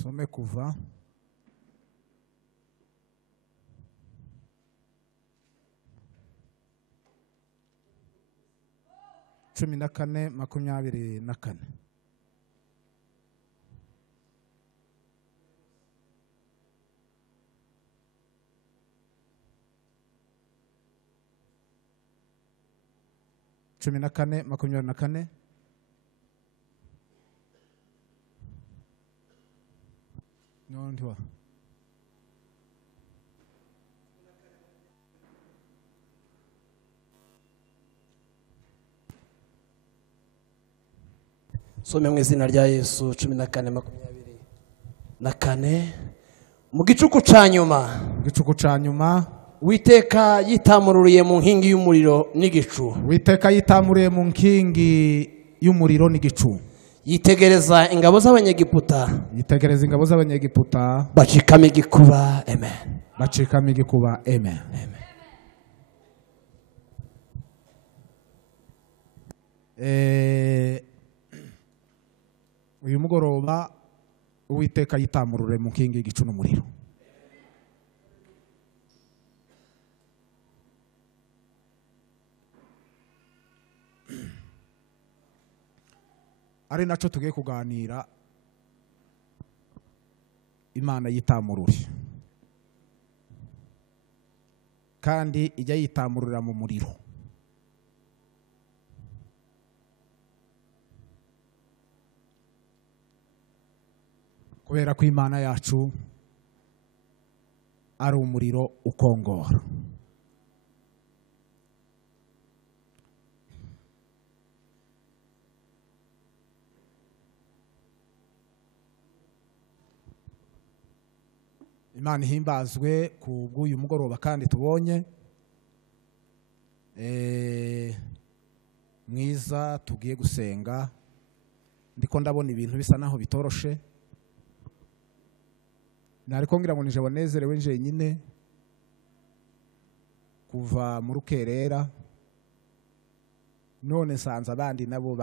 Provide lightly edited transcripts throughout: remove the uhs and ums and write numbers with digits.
Some kuva cumi na kane makumyabiri na kane. Cumi na kane makumyabiri na kane. Nondiwa. Some mu izina rya Yesu 14:24 mu gicuku ca nyuma Witeka yitamururiye mu nkingi y'umuriro n'igicu. Witeka yitamuriye mu nkingi y'umuriro n'igicu. Yitegereza ingabo z'abanyegiputa. Yitegereza ingabo z'abanyegiputa. Bacikama igikuba. Amen. Bacikama igikuba. Amen. Amen. Uyu mugoroba Uwiteka yitamurure mu nkingi y'igicu n'umuriro. Ari naco tugiye kuganira Imana yitamurure. Kandi ijya yitamurura mu muriro. Kubera ko Imana yacu ari umuriro ukongora. Imana ihimbazwe ku bw'uyu mugoroba kandi tubonye mwiza tugiye gusenga. Ndiko ndabona ibintu bisa naho bitoroshe. Nariko ngira ngo nije banezerewe nje nyine kuva mu rukerera, none sanza abandi nabo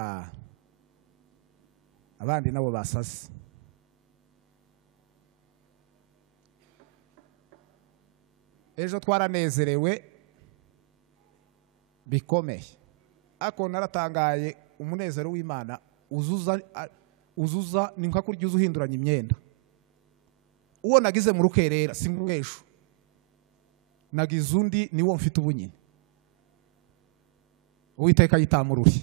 basaze. Ejo twaranezerewe bikomeye, ako naratangaye umunezero w'Imana uzuza ni nka kurya uzuhinduranya imyenda. Uwo nagize mu rukerera singwesho, nagize undi niwo mfite ubunyine. Uwiteka yitamurure.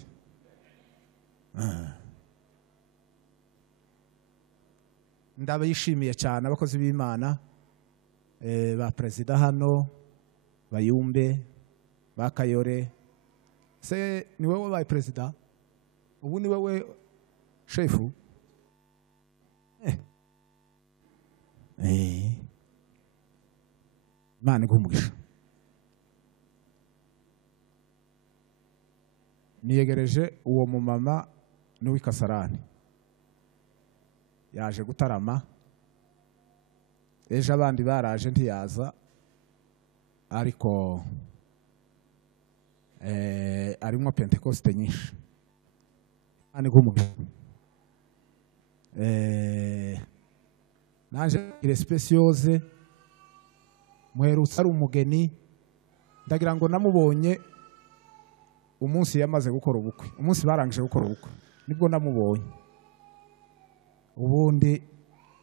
Ndabishimiye cyane abakozi b'Imana, ba Perezida hano, Bayumbe, ba Kayore. Se ni wewe ba Perezida? Ubu ni wewe shefu? Imana igumugisha. Niyegereje uwo mumama n'uw'Ikasarani yaje gutarama. Ejo abandi baraje ntiyaza, ariko arimo Pentecoste nyinshi. Imana igumugisha. Nanje irespecioze muherutse ari umugeni, ndagira ngo namubonye umunsi yamaze gukora ubukwe, umunsi barangije gukora ubukwe nibwo namubonye. Ubundi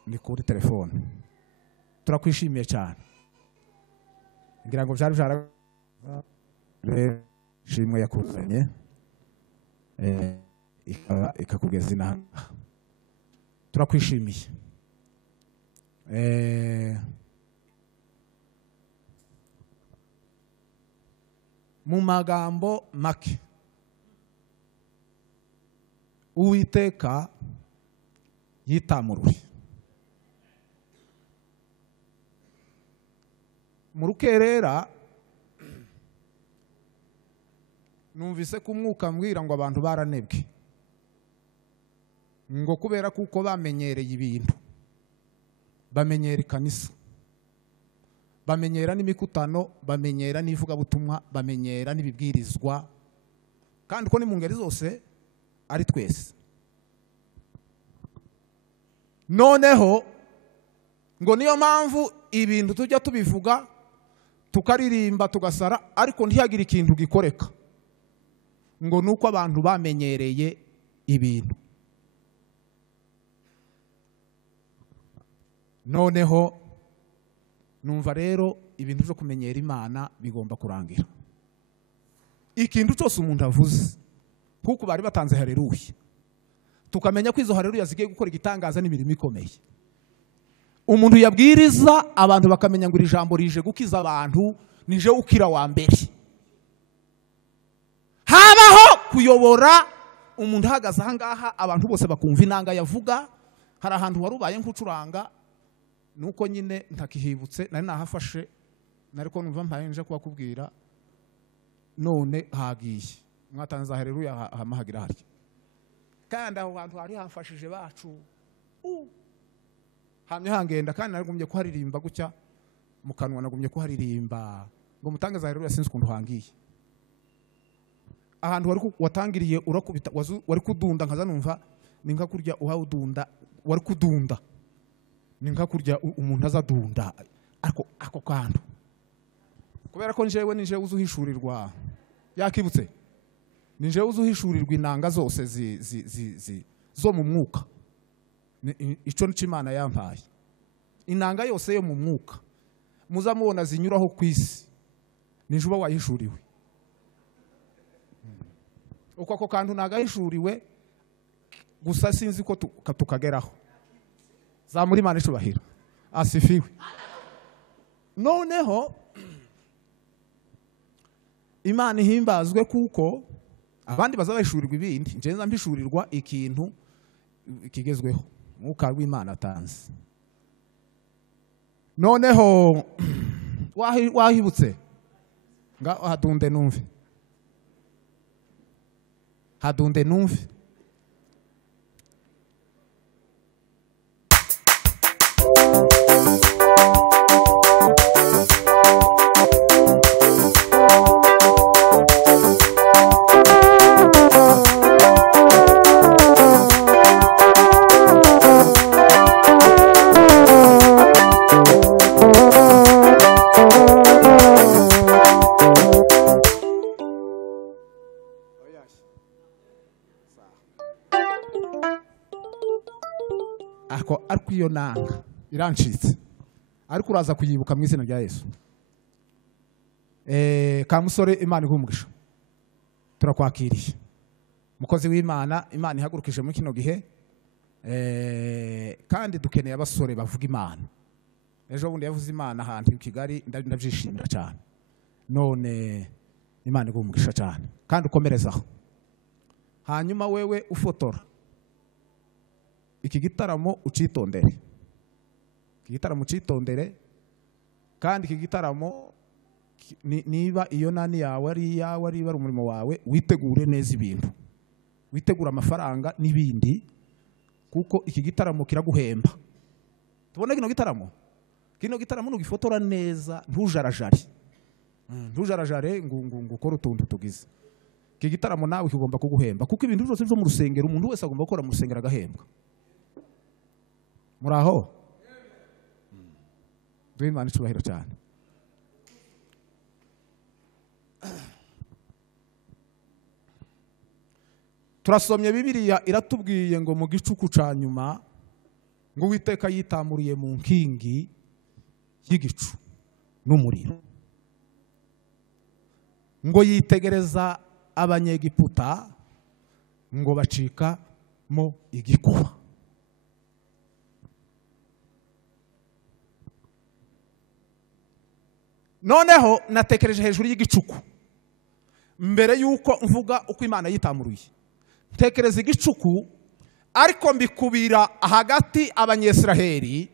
ni kuri telefone. Turakwishimiye cyane. Ngira ngo byari shimwe yakuzanye ikakugeza inama. Turakwishimiye. Mu magambo make, Uwiteka yitamurure. Mu rukerera numvise ko umwuka mbwira ngo abantu baranebwe, ngo kubera kuko bamenyereye ibintu, bamenyera ikanisa, bamenyera n'imikutano, bamenyera n'ivugabutumwa, bamenyera n'ibibwirizwa, kandi ko ni mu ngeri zose ari twese. Noneho ngo niyo mpamvu ibintu tujya tubivuga tukaririmba tugasara ariko ntihagire ikintu gikoreka, ngo nuko abantu bamenyereye ibintu. Noneho numva rero ibintu byo kumenyera Imana bigomba kurangira. Ikintu cyose umuntu avuze kuko bari batanze haleluya, tukamenya ko izo haleluya zigiye gukora igitangaza n'imirimo ikomeye. Umuntu yabwiriza abantu bakamenya ngo iri jambo rije gukiza abantu, nije ukira wa mbere. Habaho kuyobora umuntu ahagaze ahangaha abantu bose bakumva inanga yavuga. Hari ahantu warubaye nk'ucuranga nuko nyine ntakihibutse, nari nahafashe nariko numva mpaye nje kubakubwira none hagiye mwatanze haleluya hamahagira harya, kandi aho hantu hari hafashije bacu hamye hangenda, kandi narigumye ko haririmba gutya mu kanwa, nagumye ko haririmba ngo mutangaza haleluya sinzi ukuntu hangiye. Ahantu wari watangiriye urakubita wari kudunda, nkaza numva ninka kurya uhawudunda, wari kudunda ninka kurya umuntu azadunda ako kantu, kubera ko njewe nije uzuhishurirwa yakibutse, nije uzuhishurirwa inanga zose zo mu mwuka. Ico nico Imana yampaye, inanga yose yo mu mwuka muzamubona zinyuraho kwisi nije uba wayishuriwe. Uko ako kantu nagahishuriwe gusa sinzi ko tukageraho. Zamuri Imana icubahiro, asifiwe. Noneho Imana ihimbazwe kuko abandi bazabahishurirwa ibindi, nje nza mpishurirwa ikintu kigezweho mwuka w'Imana atanze. Noneho wahibutse nga hadunde numve, hadunde numve. Ariko iyo nanga irancitse, ariko uraza kuyibuka mu izina rya Yesu. Kamusore Imana ihumugisha, turakwakiriye mukozi w'Imana. Imana ihagurukije muri kino gihe, kandi dukeneye abasore bavuga Imana. Ejo bundi yavuze Imana ahantu i Kigali, ndabyishimira cyane. None Imana ihumugisha cyane kandi ukomerezaho. Hanyuma wewe ufotora iki gitaramo ucitondere, iki gitaramo ucitondere, kandi iki gitaramo niba iyo nani yawe ari iyawe, ari bari umurimo wawe, witegure neza ibintu, witegura amafaranga n'ibindi, kuko iki gitaramo kiraguhemba. Tubone kino gitaramo nugifotora neza, ntujarajare ngo ukore utuntu tugize. Iki gitaramo nawe kigomba kuguhemba, kuko ibintu byose byo mu rusengero umuntu wese agomba gukora mu rusengero agahembwa. Muraho duhe Imana icubahiro cyane. Turasomye Bibiliya iratubwiye ngo mu gicuku ca nyuma ngo Uwiteka yitamuriye mu nkingi y'igicu n'umuriro, ngo yitegereza abanyegiputa ngo bacikamo igikuba. Noneho natekereje hejuru y'igicuku mbere yuko mvuga uko Imana yitamuruye. Tekereza igicuku, ariko mbikubira hagati abanyesiraheli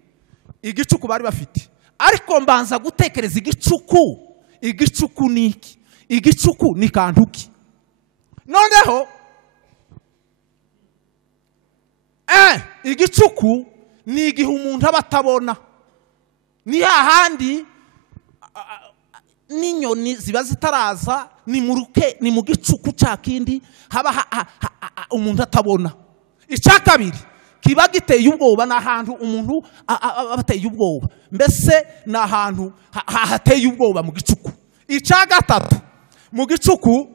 igicuku bari bafite, ariko mbanza gutekereza igicuku. Igicuku niki? Igicuku ni kantuki? Noneho igicuku ni igihe umuntu aba atabona, ni hahandi n'inyoni ziba zitaraza, ni mu gicuku cya kindi haba umuntu atabona. Icya kabiri, kiba giteye ubwoba, n'ahantu umuntu abateye ubwoba, mbese n'ahantu hateye ubwoba mu gicuku. Icya gatatu, mu gicuku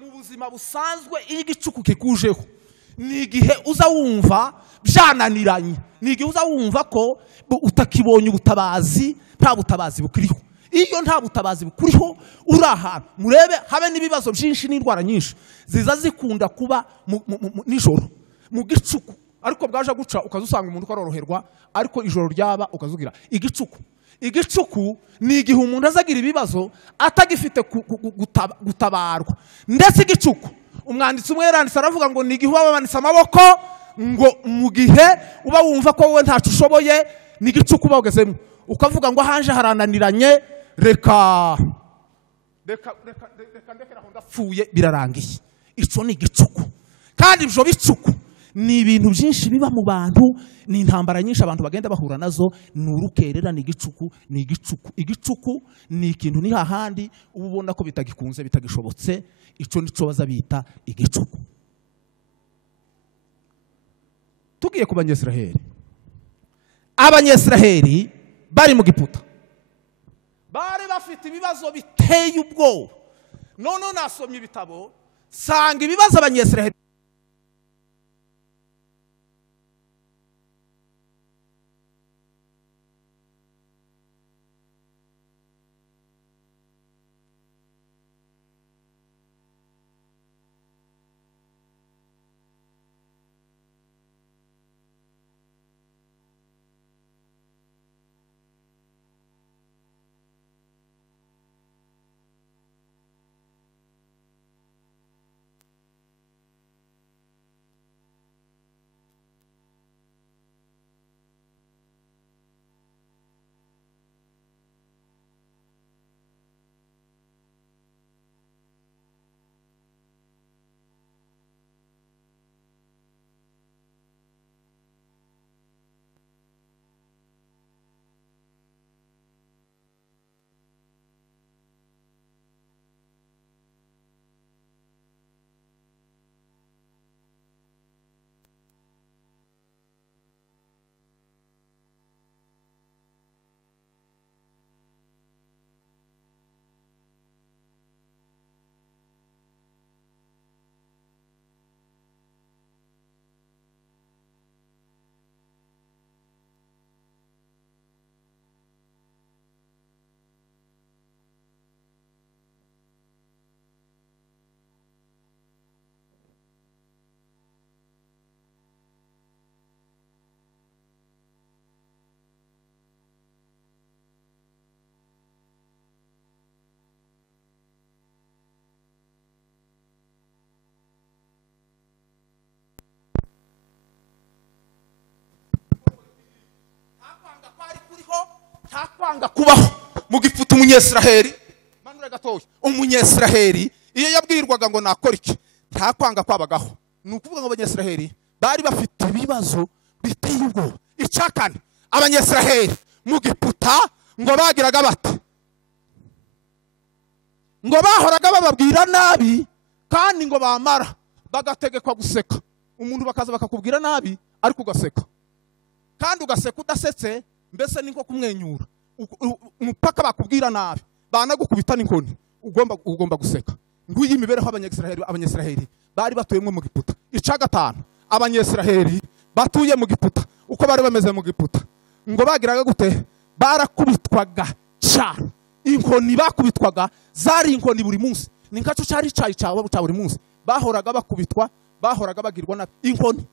mu buzima busanzwe, iyo igicuku kikujeho ni igihe uza wumva byananiranye, ni igihe uza wumva ko utakibonye ubutabazi, nta butabazi bukuriho. Iyo nta butabazi bukuriho uri ahantu, murebe habe n'ibibazo byinshi n'indwara nyinshi ziza zikunda kuba nijoro mu gicuku, ariko bwaje guca ukazusanga umuntu kororoherwa, ariko ijoro ryaba ukazugira igicuku. Igicuku ni igihe umuntu azagira ibibazo atagifite gutabarwa. Ndetse igicuku, umwanditsi umwe yaranditse aravuga ngo ni igihe uba wamanitse amaboko, ngo mu gihe uba wumva ko wowe ntacyo ushoboye, ni igicuku uba ugezemo, ukavuga ngo hanje harananiranye, reka ndekeraho ndapfuye, birarangiye. Ico ni igicuku. Kandi ibyo bicuku ni ibintu byinshi biba mu bantu, ni intambara nyinshi abantu bagenda bahura nazo, ni urukerera, ni igicuku, ni igicuku. Igicuku ni ikintu ni hahandi uba ubona ko bitagikunze, bitagishobotse, ico nico baza bita igicuku. Tugiye ku Banyesiraheli. Abanyesiraheli bari mu Giputa, bari bafite ibibazo biteye ubwoba. None nasomye ibitabo sanga ibibazo Abanyesiraheli ntakwanga kubaho mu Giputa. Umunyesiraheli manure gatoya, Umunyesiraheli iyo yabwirwaga ngo nakora iki, ntakwanga kwabagaho. Ni ukuvuga ngo Abanyesiraheli bari bafite ibibazo biteye ubwoba. Icya kane, Abanyesiraheli mu Giputa ngo bagiraga bate, ngo bahoraga bababwira nabi, kandi ngo bamara bagategekwa guseka. Umuntu bakaza bakakubwira nabi ariko ugaseka, kandi ugaseka udasetse, mbese ni nko kumwenyura. Umupaka bakubwira nabi, banagukubita n'inkoni, ugomba guseka. Nguyi imibereho Abanyesiraheli bari batuyemo mu Giputa. Icya gatanu, Abanyesiraheli batuye mu Giputa, uko bari bameze mu Giputa, ngo bagiraga gute, barakubitwaga cyane. Inkoni bakubitwaga zari inkoni buri munsi, ni nkaco cyari cyayi cyawe cya buri munsi. Bahoraga bakubitwa, bahoraga bagirwa na inkoni.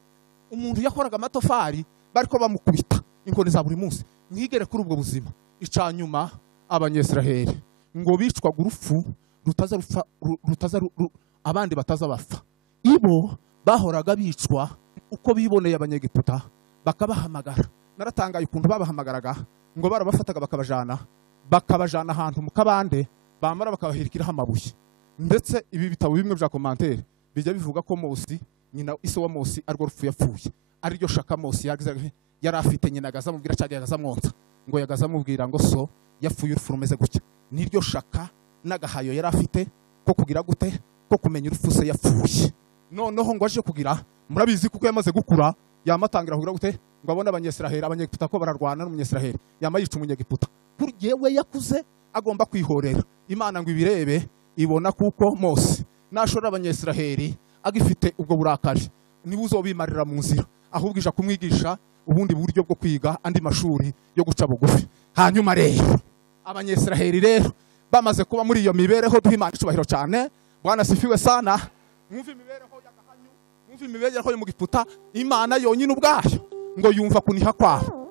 Umuntu yakoraga amatofari bariko bamukubita inkoni za buri munsi. Nkigere kuri ubwo buzima. Icya nyuma, Abanyesiraheli ngo bicwaga urupfu abandi bataza bapfa. Ibo bahoraga bicwa uko biboneye Abanyegiputa, bakabahamagara. Naratangaye ukuntu babahamagaraga, ngo barabafataga bakabajana ahantu mu kabande, bamara bakabahirikiraho amabuye. Ndetse ibi bitabo bimwe bya komantere bijya bivuga ko Mose, nyina ise wa Mose, arwo rupfu yapfuye, ari ryo shaka Mose yari afite. Nyina agazamubwira cyangwa agazamwonsa, ngo yagazamubwira ngo so yapfuye urupfu rumeze gutya. Niryo shaka n'agahayo yari afite ko kugira gute, ko kumenya urupfu se yapfuye. Noneho ngo aje kugira, murabizi kuko yamaze gukura, yamatangira kugira gute ngo abone abanyesiraheli, abanyegiputa ko bararwana n'umunyesiraheli, yamayica umunyegiputa. Kuri yewe yakuze agomba kwihorera. Imana ngo ibirebe ibona kuko Mose nashora abanyesiraheli agifite ubwo burakari, niwe uzobimarira mu nzira, ahubwo ija kumwigisha ubundi buryo bwo kwiga andi mashuri yo guca bugufi. Hanyuma rero abanyesiraheli rero bamaze kuba muri iyo mibereho, duha Imana icubahiro cyane. Bwana sifiwe sana. Mwumva imibereho y'agahanyu, mwumva imibereho yo mu Giputa. Imana yonyine ubwayo ngo yumva kuniha kwabo.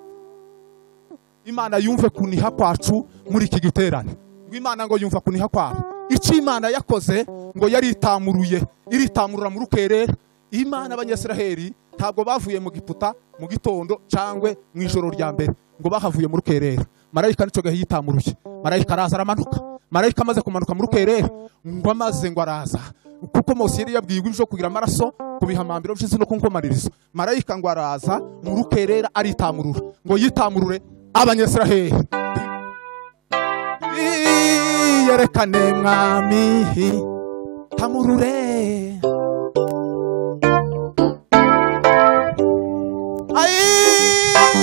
Imana yumve kuniha kwacu muri iki giterane. Ngo Imana ngo yumva kuniha kwabo. Icyo Imana yakoze ngo yaritamuruye, iritamurura mu rukerera. Imana abanyesiraheli ntabwo bavuye mu Giputa mu gitondo cyangwe mu ijoro rya mbere, ngo bahavuye mu rukerera. Marayika nico gahe yitamuruye. Marayika araza aramanuka. Marayika amaze kumanuka mu rukerera, ngo amaze ngo araza, kuko Mose yari yabwiwe ibyo kugira amaraso kubihamambiro by'isi no kunkomaririzo. Marayika ngo araza mu rukerera aritamurura, ngo yitamurure abanyesiraheli. Yerekane mwami tamurure.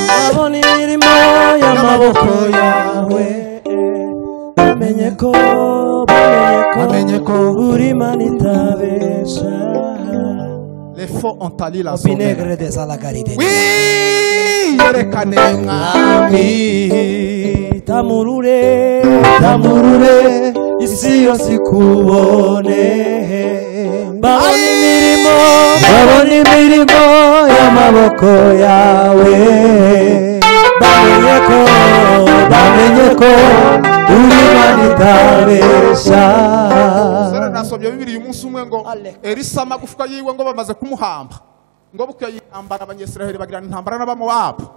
Babona imirimo y'amaboko yawe, bamenye ko uri Imana itabesha. Les faux ont tali la zone. Vinaigre des alagaride. Oui, yerekane mwami tamurure, tamurure, isi yose ikubone. Babona imirimo y'amaboko yawe, bamenye ko uri Imana itabesha. Sara nasomye Bibiliya umunsi umwe ngo Elisa amagufwa yiwe ngo bamaze kumuhamba, ngo bukeye yambara abanyesiraheli bagirana intambara n'abamowabu.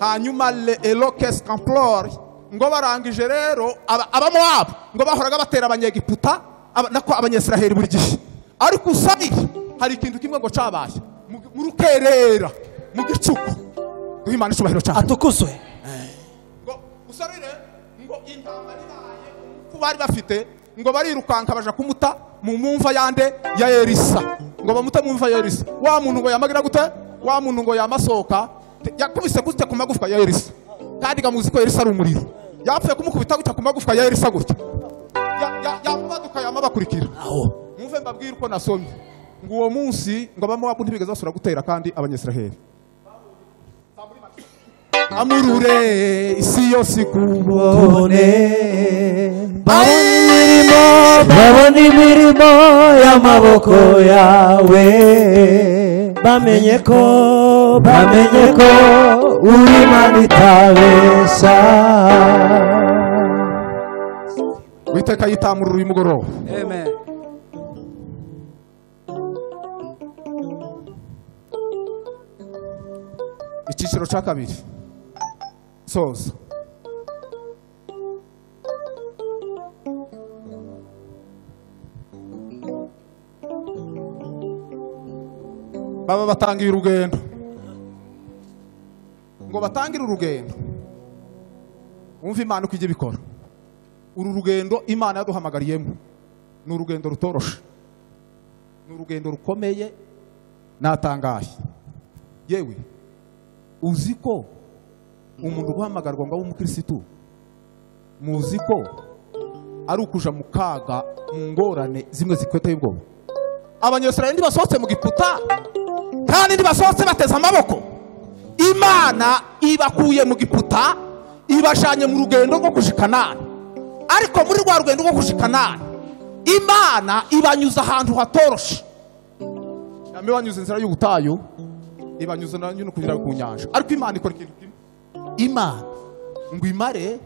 Hanyuma le eloques camplor ngo barangije rero abamowabu ngo bahoraga batera abanyegiputa nako abanyesiraheli buri gihe. Ariko usabire hari ikintu kimwe ngo cabaye mu rukerera mu gicuku. Duha Imana icubahiro cyane. Atukuzwe. Ngo usabire ngo intambara ibaye ku bari bafite, ngo barirukanka baja kumuta mu mumva yande ya Elisa, ngo bamuta mu mumva ya Elisa. Wa muntu ngo yamagira gute, wa muntu ngo yamasoka yakubise gute ku magufwa ya Elisa, kandi gamuzi ko Elisa ari umuriro. Yapfuye kumukubita gute ku magufwa ya Elisa gute, yamubaduka yamabakurikira. Aho mumve mbabwira uko nasomye ngo uwo munsi ngo abamowabu ntibigeze basura gutera kandi abanyesiraheli. Amurure isi yose ikubone. Babona imirimo y'amaboko yawe, bamenye ko uri Imana itabesha. Uwiteka yitamurura uyu mugoroba. Amen. Icyiciro cya kabiri soza. Baba batangiye urugendo, ngo batangire urugendo. Wumva Imana uko ijya bikora. Uru rugendo Imana yaduhamagariyemo ni urugendo rutoroshe, ni urugendo rukomeye natangaye. Yewe uzi ko umuntu guhamagarwa ngo abe umukirisitu, muzi ko ari ukuja mu kaga, mu ngorane zimwe zikweteye ubwoba. Abanyesiraheli ntibasohotse mu Giputa kandi ntibasohotse bateze amaboko. Imana ibakuye mu Giputa ibashanye mu rugendo rwo kuja i Kanani. Ariko muri rwa rugendo rwo kuja i Kanani, Imana ibanyuza ahantu hatoroshe. Yame banyuze inzira y'ubutayu, ibanyuza no kugira ku nyanja. Ariko Imana ikora ikintu kimwe. Imana ngo imare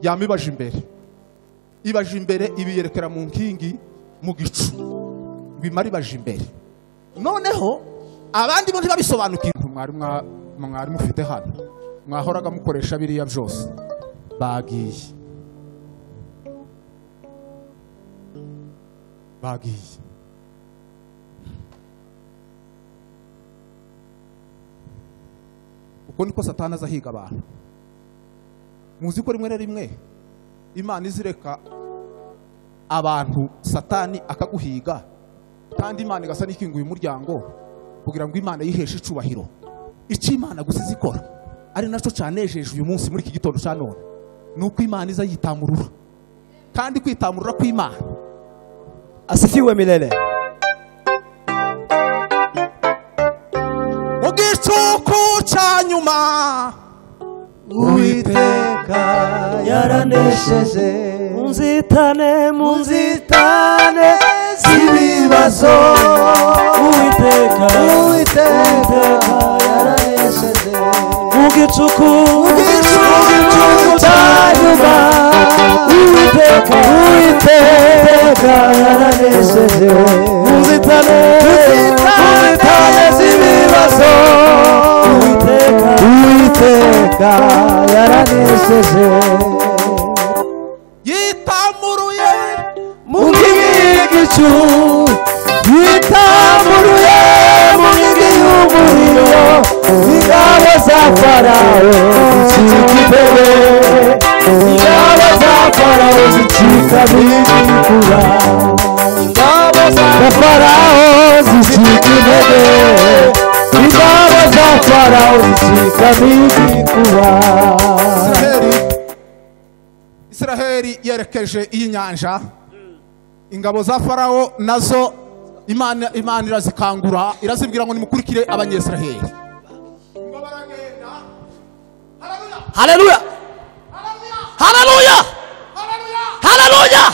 yamibaje imbere, ibaje imbere ibiyerekera mu nkingi mu gicu, ngo imare ibaje imbere. Noneho abandi bo ntibabisobanukirwa. Mwari mufite hano mwahoraga mukoresha biriya byose bagiye. Uko niko Satani azahiga abantu. Muzi ko rimwe na rimwe Imana izireka abantu satani akaguhiga kandi Imana igasa n'ikinguye umuryango kugira ngo Imana yiheshe icubahiro. Icyo Imana gusa zikora ari naco canejeje uyu munsi muri iki gitondo ca none, nuko Imana iza yitamurura, kandi kwitamurura kw'Imana. Asifiwe milele. Mu gicuku ca nyuma Uwiteka yaranesheje munzitane z'ibibazo. Uwiteka yaranesheje mu gicuku cya nyuma. Uwiteka yaranesheje munzitane z'ibibazo. Uwiteka yaranesheje yitamuruye mu gicu, yitamuruye mu nkingi y'umuriro. Ingabo za Farawo zicika intebe, ingabo za Farawo zicika n'igikuba. Ingabo za Farawo zicika intebe, ingabo za Farawo zicika n'igikuba. Israheli yerekeje iyi nyanja, ingabo za Farawo nazo Imana irazikangura, irazibwira ngo nimukurikire abanyesiraheli. Haleluya, haleluya, haleluya,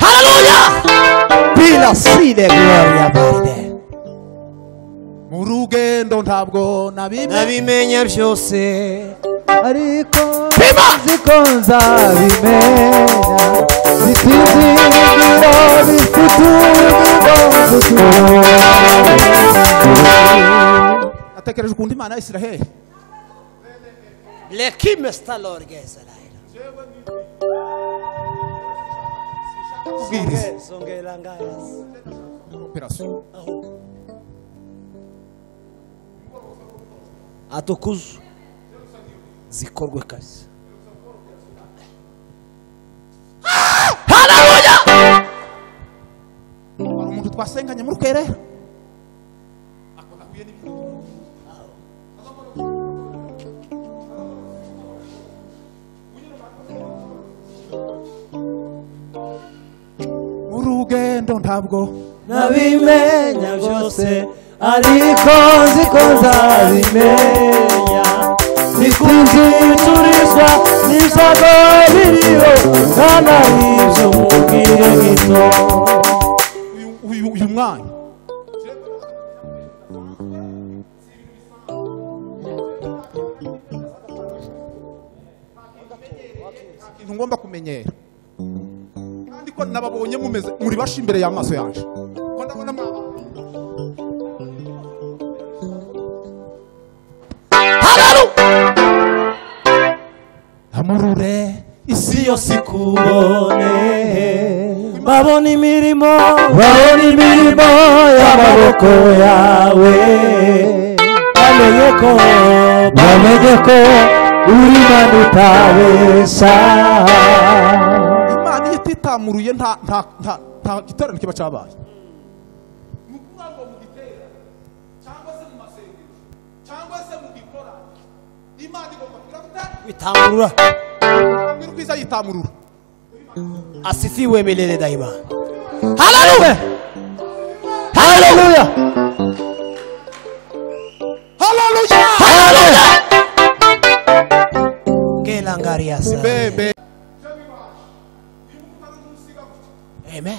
haleluya. Bila side gloria verde. Mu rugendo ntabwo Nabimenya byose, ariko Pima! ziko nzabimenya. Bifite ibigiro, bifite ubugomba. natekereje ukundi Imana ya Israheli. Lekime stalorgeza Kubwiriza Songera ngayas. operation Atukuzu zikorwe kazi. Haleluya! hari umuntu twasenganye muri Rukerera akonakuye n'ibindi. Mu rugendo ntabwo Nabimenya byose, ariko ziko nzabimenya. Nikuzicurizwa n'ibyago biriho, kandi ari ibyo mu gihe gito. uyu mwanya ikintu ngomba kumenyera, kandi ko nababonye mumeze muri bashi imbere y'amaso yanje, ko ndabona amurure isi yose Kubone babona imirimo y'amaboko yawe. Bamenye ko uri Imana utabesha. Imana iyo ititamuruye nta giterane kiba cabaye. Ni ukuvuga ngo mu gitera cyangwa se mu masengero cyangwa se mu gikora, Imana igomba kugira Bitamurura. ngo kwiza yitamurura. Asifiwe milele daima. Haleluya, haleluya, Haleluya! haleluya. Kela ngaria sa. Bebe Amen.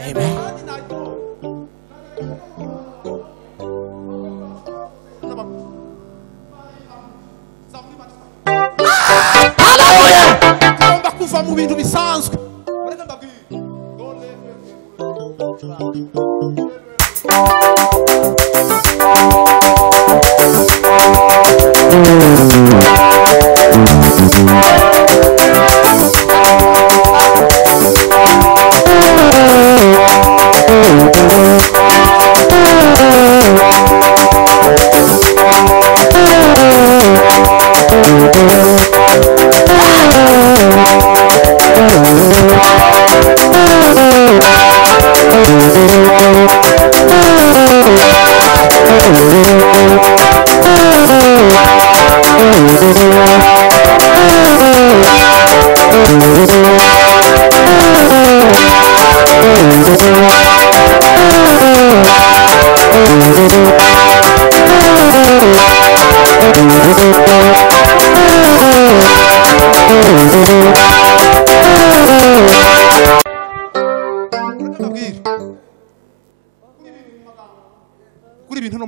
Amen. Haleluya. Ngomba kuva mu bintu bisanzwe.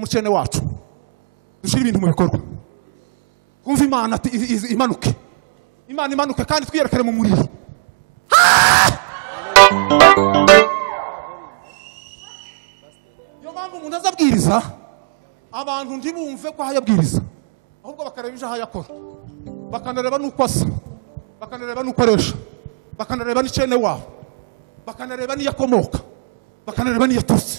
mucene wacu dushira ibintu mu bikorwa kumva Imana ati imanuke Imana imanuke kandi twiyerekere mu muriro yo mpamvu umuntu azabwiriza abantu ntibumve ko hayabwiriza ahubwo bakareba ibyo hayakora bakanareba nuko asa bakanareba nuko aresha bakanareba n'icene wabo bakanareba niyo akomoka bakanareba niyo aturutse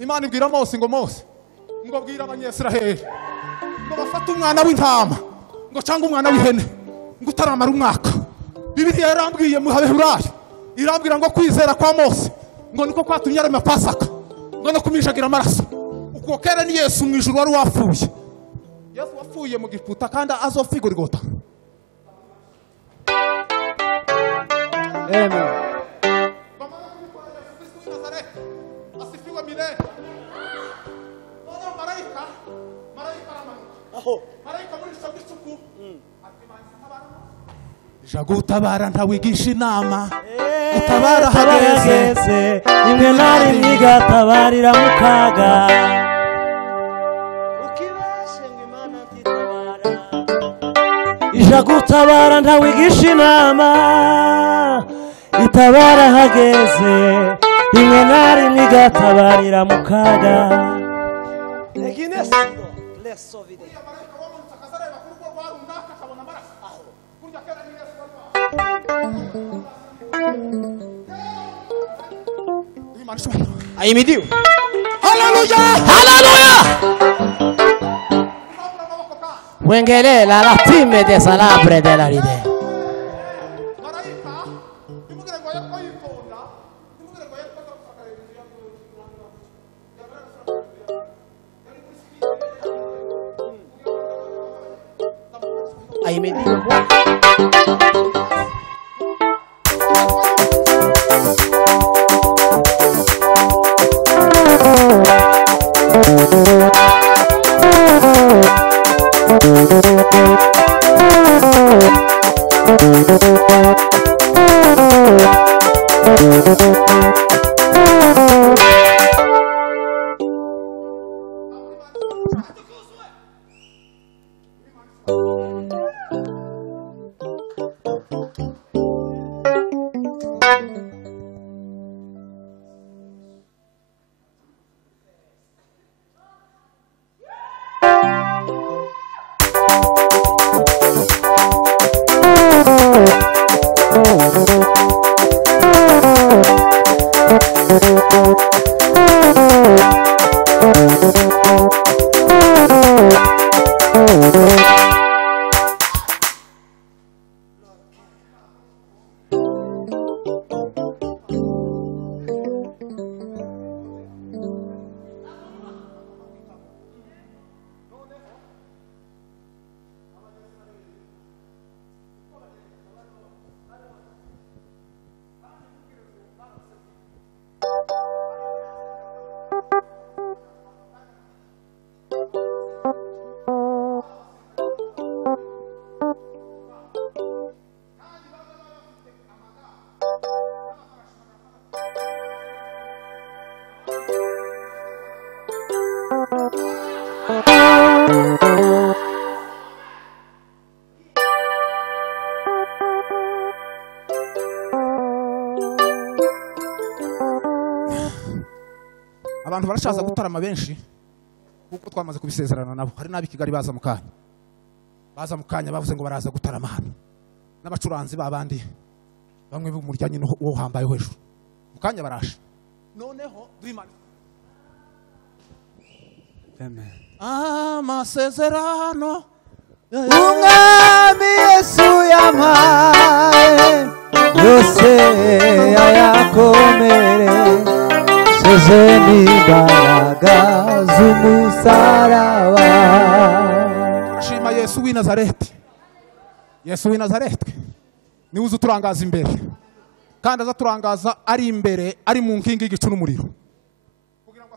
Imana ibwira Mose ngo Mose ngo bwira abanyesiraheli ngo bafate umwana w'intama ngo cyangwa umwana w'ihene ngo utaramara umwaka Bibiliya yarambwiye mu Heburayo irambwira ngo kwizera kwa Mose ngo niko kwatumye arema Pasaka ngo no kumishagira amaraso uko kera ni Yesu mu ijuru wari wapfuye Yesu wapfuye mu Giputa kandi azofigura igota Amen. Jagutabara ntawigisha inama utabara hageze rimwe na rimwe igatabarira mu kaga ukibeshe ngo Imana titabara ijagutabara ntawigisha inama itabara hageze rimwe na rimwe igatabarira mu kaga Ahimidiwe. Hallelujah! Hallelujah! Wengele la latime de salabre de la ride. Ahimidiwe. Abantu barashaza gutarama benshi kuko twamaze kubisezerana nabo hari nabi Kigali baza mukanya bavuze ngo baraza gutarama hano n'abacuranzi babandi bamwe b'umuryanye no wo hambaye hejuru mukanya barashe noneho duimana Amen. Amasezerano Umwami Yesu yampaye yose ayakomere sezeni imbaraga z'umusaraba. Turashima Yesu w'i Nazareti. Yesu w'i Nazareti niwe uzi uturangaza imbere kandi azaturangaza ari imbere ari mu nkingi y'igicu n'umuriro kugira ngo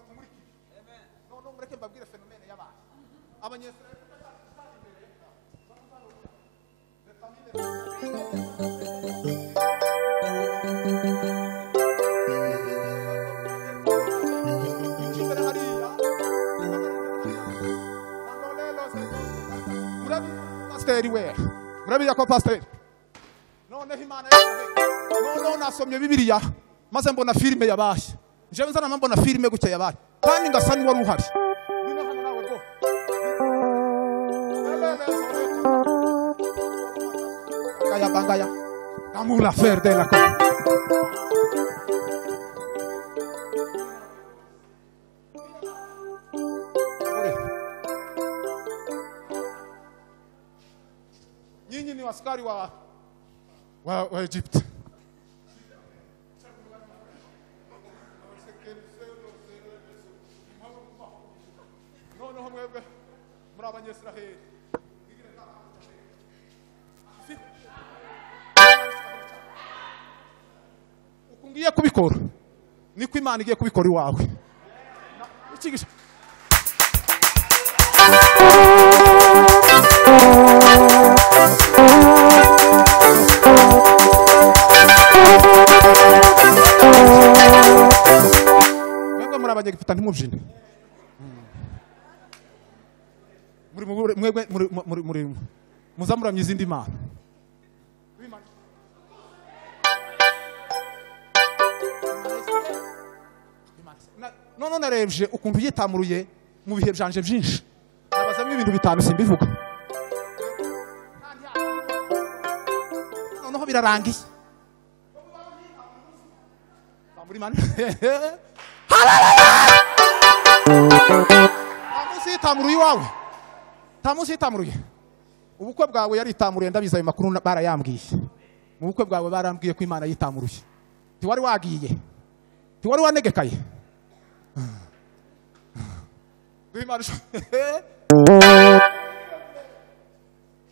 Pasiteri we murabizi ko pasiteri none Imana none nasomye Bibiliya maze mbona filime yabaye nje nzana mbona filime gucya yabaye kandi ngasa ni wari uhari bino hano nawe go kaya bangaya amu la faire de la nyinyi ni askari wa Egypt. No mwebwe muri abanyesiraheli uko ngiye kubikora niko Imana igiye kubikora iwawe ikigisha mwebwe muri abanyegipita ntimubyine mwebwe muzamuramya izindi mana none narebye ukuntu yitamuruye mu bihe byanje byinshi nabazamo ibintu bitanu simbivuga noneho birarangiye muri mani tamusi yitamuruye iwawe tamusi yitamuruye ubukwe bwawe yari itamuruye ndabiza ayo makuru barayambwiye mu bukwe bwawe barambwiye ko Imana yitamuruye tiwari wagiye tiwari wanegekaye Imana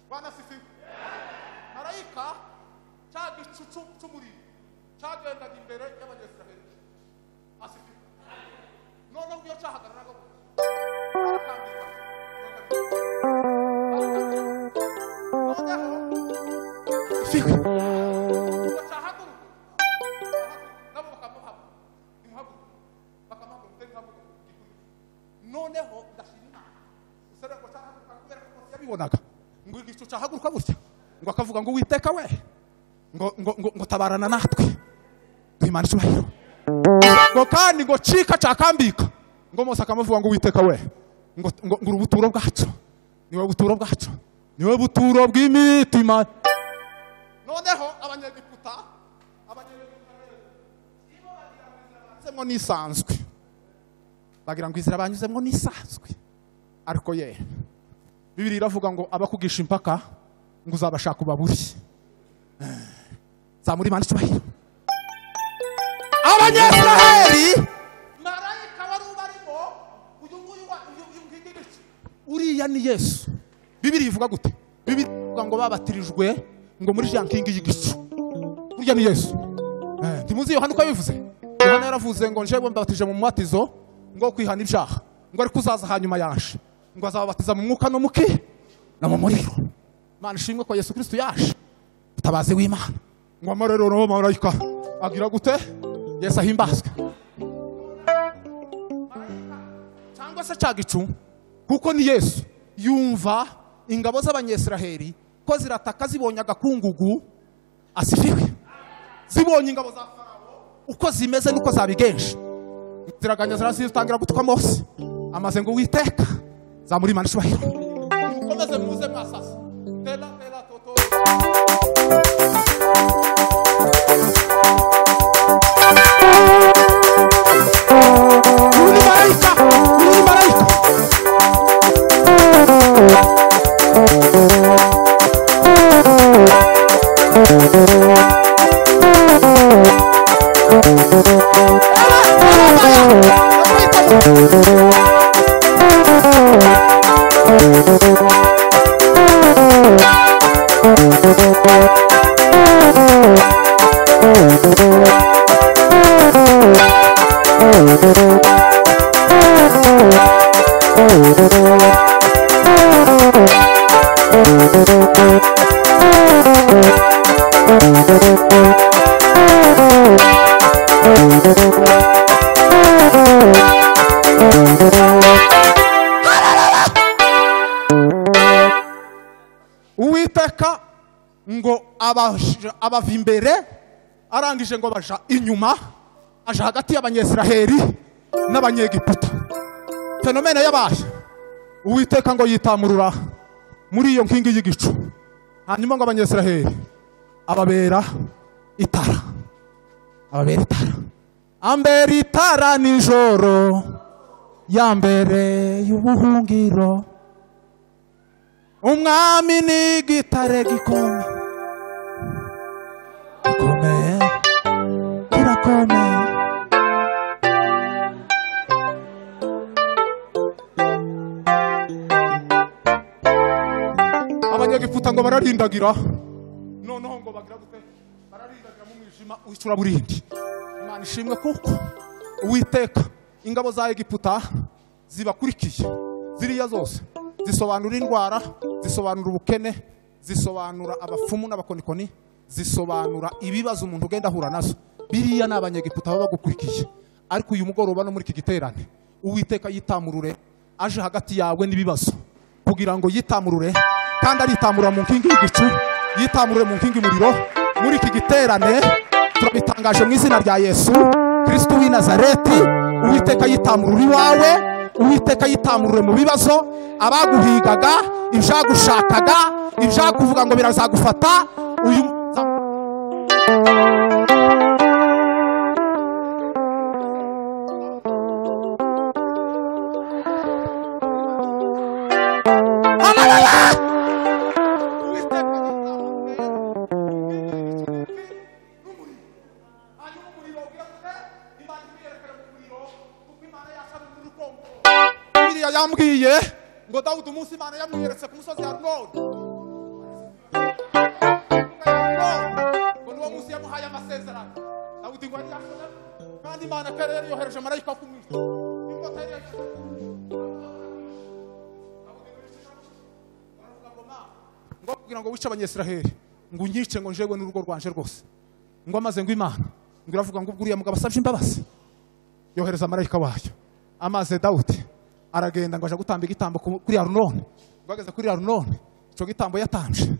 Bwana sifiwe marayika cyagi cyumuri cyagendaga imbere y'abanyesiraheli asifiwe none ubyo cyahagararaga sifiwe noneho ndashima usere ngo cyahaguruka kubera ko yabibonaga ngo igicu cyahaguruka gutya ngo akavuga ngo Uwiteka we ngo tabarana natwe duhimana icyubahiro ngo kandi ngo cika cyakambika ngo Mose akamuvuga ngo Uwiteka we ngo urubuturo bwacu niwe buturo bwacu niwe buturo bw'imitima noneho abanyegiputa banyuzemo nisanzwe bagira ngo izira banyuzemo nisanzwe ariko ye Bibiliya iravuga ngo abakugisha impaka ngo uzabashaka ubaburi zamuri Imana icyubahiro abanyesiraheli marayika wari ubarimo uyu nguyu uriya ni Yesu Bibiliya ivuga gute Bibiliya ivuga ngo babatirijwe ngo muri jankingi y'igicu uriya ni Yesu ntimuzi Yohana uko yabivuze Yohana yaravuze ngo njewe mbatije mu mubatizo ngo kwihana ibyaha ngo ariko uzaza hanyuma yaje ngo azababatiza mu mwuka no muki no mu muriro Imana ishimwe ko Yesu Kristo yaje utabazi w'Imana ngo amarero no marayika agira gute Yesu ahimbazwe cyangwa se cyagicu kuko ni Yesu yumva ingabo z'abanyesiraheli ko zirataka zibonye agakungugu asifiwe zibonye ingabo za Farawo uko zimeze nuko zabigenje ziraganya zirazitangira gutuka Mose amaze ngo Uwiteka zamuri Imana icyubahiro mukomeze muze mwasasa tela toto uri marayika uwiteka ngo abava imbere arangije ngo baja inyuma aja hagati y'abanyesiraheli n'abanyegiputa. Fenomene yabaye uwiteka ngo yitamurura muri iyo nkingi y'igicu, hanyuma ngo abanyesiraheli ababera itara, ambera itara nijoro yambere y'ubuhungiro, umwami ni gitare gikomeye kirakomeye. Abanyegiputa ngo bararindagira, noneho ngo bagira gute, bararindagira mu mwijima w'icuraburindi. Imana ishimwe kuko uwiteka ingabo za Egiputa zibakurikiye, ziriya zose zisobanura indwara, zisobanura ubukene, zisobanura abapfumu n'abakonikoni, zisobanura ibibazo umuntu ugenda ahura nazo. Biriya ni abanyegiputa baba bagukurikiye. Ariko uyu mugoroba no muri iki giterane uwiteka yitamurure aje hagati yawe n'ibibazo, kugira ngo yitamurure, kandi aritamurura mu nkingi y'igicu, yitamurure mu nkingi y'umuriro. Muri iki giterane turabitangaje mu izina rya Yesu Kristo w'i Nazareti. Uwiteka yitamurura iwawe, uwiteka yitamurure mu bibazo, abaguhigaga, ibyagushakaga, ibyakuvuga ngo birazagufata. Uyu yambwiye ngo Dawudi umunsi Imana yamwiyeretse ku musozi ya Arunoni, ngo niwo munsi yamuhaye amasezerano. Dawudi ngo yari kandi Imana yari yohereje marayika kumwica ngo kugira ngo wice abanyesiraheli, ngo unyice ngo njewe n'urugo rwanje rwose. Ngo amaze ngo Imana ngo iravuga ngo uriya mugabo asabye imbabazi, yohereza marayika wayo. Amaze Dawudi aragenda ngo aje gutamba igitambo kuri Arunoni. Ngo ageze kuri Arunoni, ico gitambo yatanje,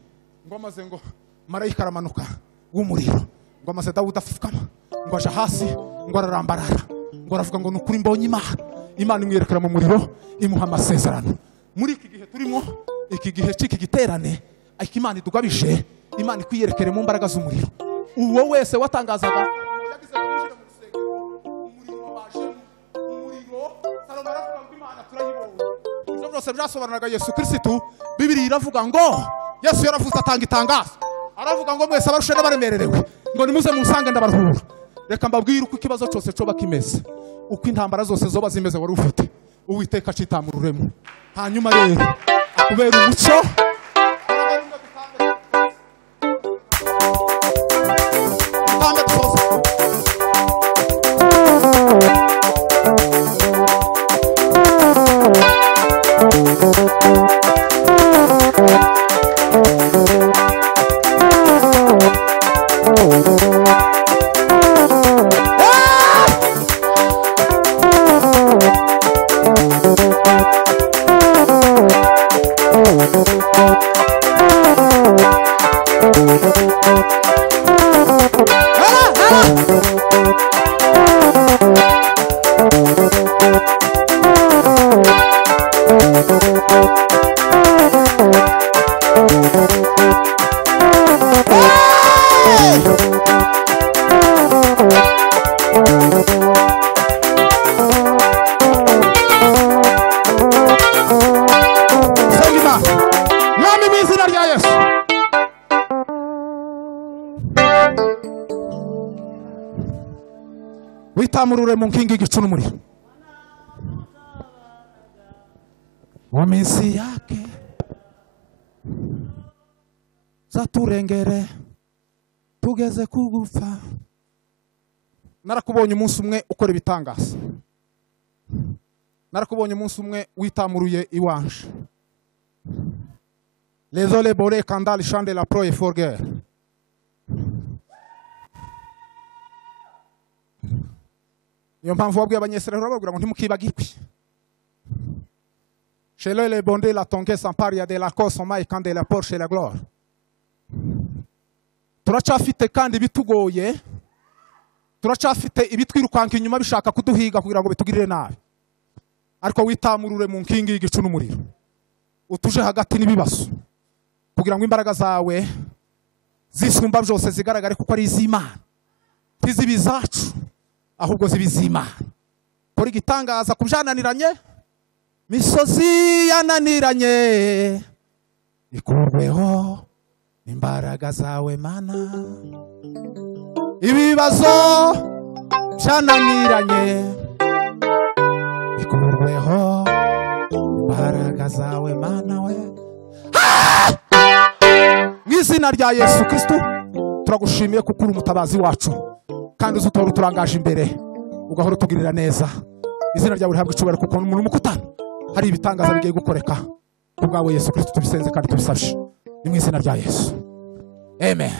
ngo amaze ngo marayika aramanuka w'umuriro. Ngo amaze Dawudi afukama, ngo aje hasi, ngo ararambarara, ngo aravuga ngo nukuri mbonye Imana. Imana imwerekera mu muriro, imuha amasezerano. Muri iki gihe turimo, iki gihe cy'iki giterane, ariko Imana idugabije, Imana ikwiyerekere mu mbaraga z'umuriro. Uwo wese watangazaga yagize kwinjira mu rusengero, umuriro wabajemo, umuriro Salomo aravuga ngo Imana turayibonye. Ibyo byose byasobanuraga Yesu Kristo. Bibiliya iravuga ngo Yesu yaravuze atanga itangazo, aravuga ngo mwese abarushe n'abaremerewe ngo nimuze munsange ndabaruhura. Reka mbabwire uko ikibazo cyose coba kimeze, uko intambara zose zoba zimeze wari ufite, Uwiteka acitamururemo. Hanyuma rero akubera umuco. Witamurure mu nkingi y'igicu n'umuriro. Mu minsi yake zaturengere tugeze kugufa. Narakubonye umunsi umwe ukora ibitangaza, narakubonye umunsi umwe witamuruye iwanje. Les oles boré kandali chande la pro et forger. Niyo mpamvu wabwiye abanyesiraheli urababwira ngo ntimukibagirwe. Chez lui, les bondés, la tongue s'emparia de la cause, et quand de la Porsche et la gloire. Turacafite kandi bitugoye, turacafite ibitwirukanka inyuma bishaka kuduhiga kugira ngo bitugirire nabi. Ariko witamurure mu nkingi y'igicu n'umuriro. Utuje hagati n'ibibazo. Kugira ngo imbaraga zawe zisumba byose zigaragare kuko ari iz'Imana. Tizibi zacu ahubwo zibiz'Imana. Kora igitangaza kubyananiranye, misozi yananiranye ikurweho imbaraga zawe Mana. Ibibazo byananiranye ikurweho imbaraga zawe Mana we. Mu izina rya Yesu Kristo turagushimiye kuko uri umutabazi wacu kandi uzutora uturangaje imbere ugahora utugirira neza. Izina ryawe rihabwa icubahiro kuko umuntu mukutana hari ibitangaza bigiye gukoreka kubwawe Yesu Kristo tubisenze kandi tubisabye ni mu izina rya Yesu. Amen.